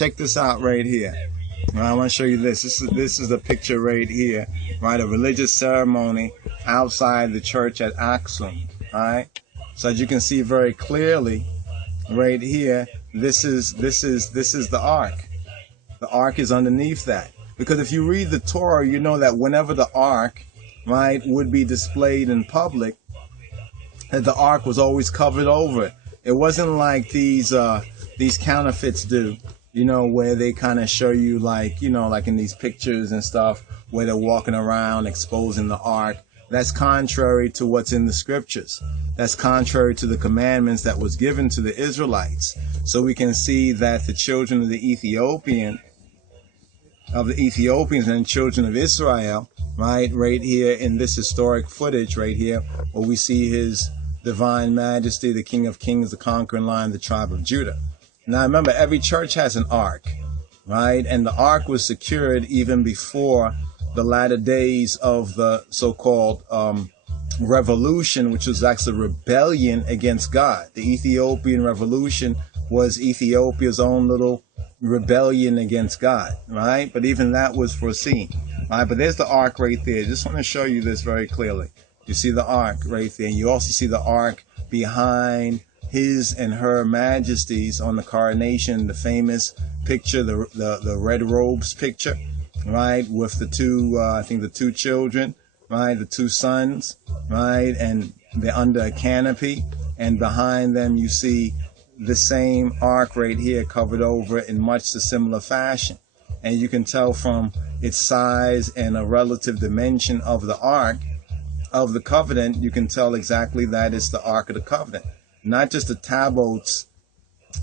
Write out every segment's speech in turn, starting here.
Check this out right here. I want to show you this. This is a picture right here, right? A religious ceremony outside the church at Aksum, right? So as you can see very clearly, right here, this is the ark. The ark is underneath that. Because if you read the Torah, you know that whenever the ark, right, would be displayed in public, that the ark was always covered over. It wasn't like these counterfeits do, you know, where they kind of show you like, you know, like in these pictures and stuff, where they're walking around exposing the ark. That's contrary to what's in the scriptures. That's contrary to the commandments that was given to the Israelites. So we can see that the children of the Ethiopians and children of Israel, right here in this historic footage right here, where we see his divine majesty, the King of Kings, the conquering Lion, the tribe of Judah. Now remember, every church has an ark, right? And the ark was secured even before the latter days of the so-called revolution, which was actually rebellion against God. The Ethiopian revolution was Ethiopia's own little rebellion against God, right? But even that was foreseen, right? But there's the ark right there. Just want to show you this very clearly. You see the ark right there. And you also see the ark behind his and her majesties on the coronation, the famous picture, the red robes picture, right? With the two, I think the two children, right? The two sons, right? And they're under a canopy. And behind them, you see the same ark right here covered over in much the similar fashion. And you can tell from its size and a relative dimension of the ark of the covenant, you can tell exactly that it's the ark of the covenant. Not just the tablets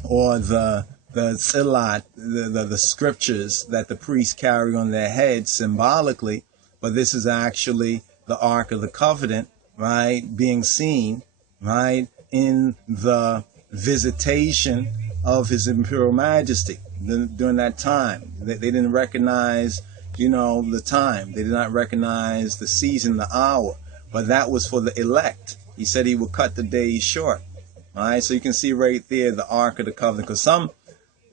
or the tzilat, the scriptures that the priests carry on their heads symbolically, but this is actually the ark of the covenant, right, being seen, right, in the visitation of his imperial majesty during that time. They didn't recognize, you know, the time. They did not recognize the season, the hour, but that was for the elect. He said he would cut the days short. All right, so you can see right there the Ark of the Covenant. Because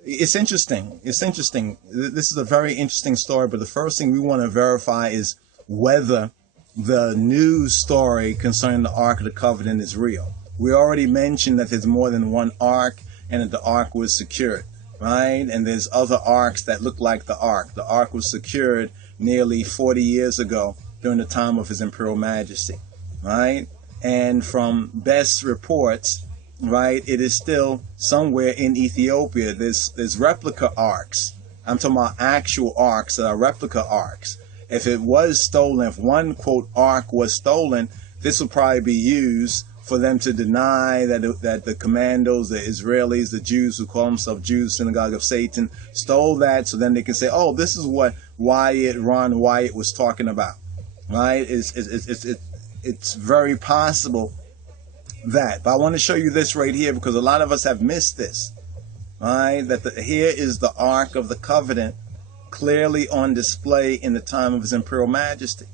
it's interesting. It's interesting. This is a very interesting story. But the first thing we want to verify is whether the news story concerning the Ark of the Covenant is real. We already mentioned that there's more than one ark and that the ark was secured, right? And there's other arks that look like the ark. The ark was secured nearly 40 years ago during the time of his imperial majesty, right? And from best reports, right, it is still somewhere in Ethiopia. There's replica arks. I'm talking about actual arks that are replica arks. If it was stolen, if one, quote, ark was stolen, this will probably be used for them to deny that the commandos, the Israelis, the Jews who call themselves Jews, synagogue of Satan, stole that, so then they can say, oh, this is what Ron Wyatt was talking about, right? It's very possible that. But I want to show you this right here because a lot of us have missed this, right? That here is the Ark of the Covenant clearly on display in the time of his imperial majesty,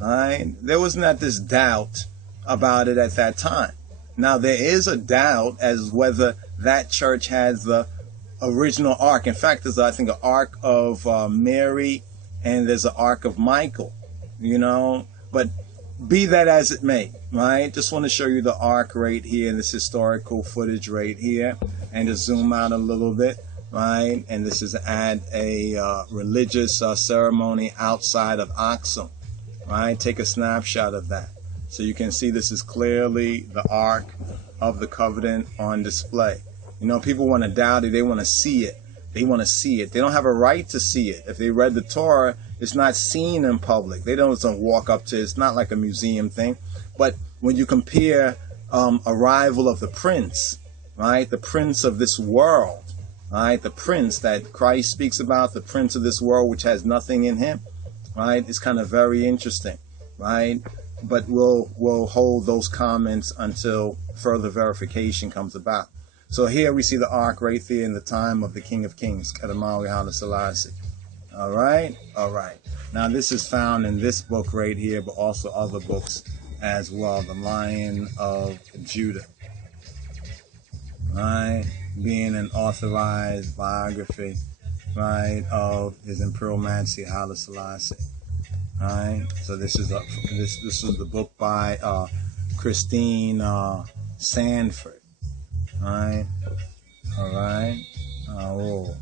right? There was not this doubt about it at that time. Now there is a doubt as whether that church has the original ark. In fact, there's, I think, an ark of Mary and there's an ark of Michael, you know, but be that as it may, right? Just want to show you the ark right here, this historical footage right here, and just zoom out a little bit, right? And this is at a religious ceremony outside of Aksum, right? Take a snapshot of that. So you can see this is clearly the Ark of the Covenant on display. You know, people want to doubt it. They want to see it. They want to see it. They don't have a right to see it. If they read the Torah, it's not seen in public. They don't walk up to it. It's not like a museum thing. But when you compare arrival of the prince, right, the prince of this world, right, the prince that Christ speaks about, the prince of this world, which has nothing in him, right, it's kind of very interesting, right? But we'll hold those comments until further verification comes about. So here we see the ark right there in the time of the King of Kings, Selassie. All right? All right. Now this is found in this book right here, but also other books as well. The Lion of Judah. All right? Being an authorized biography right, of His Imperial Majesty Haile Selassie. Right, so this is the book by Christine Sanford. Right, all right. Oh.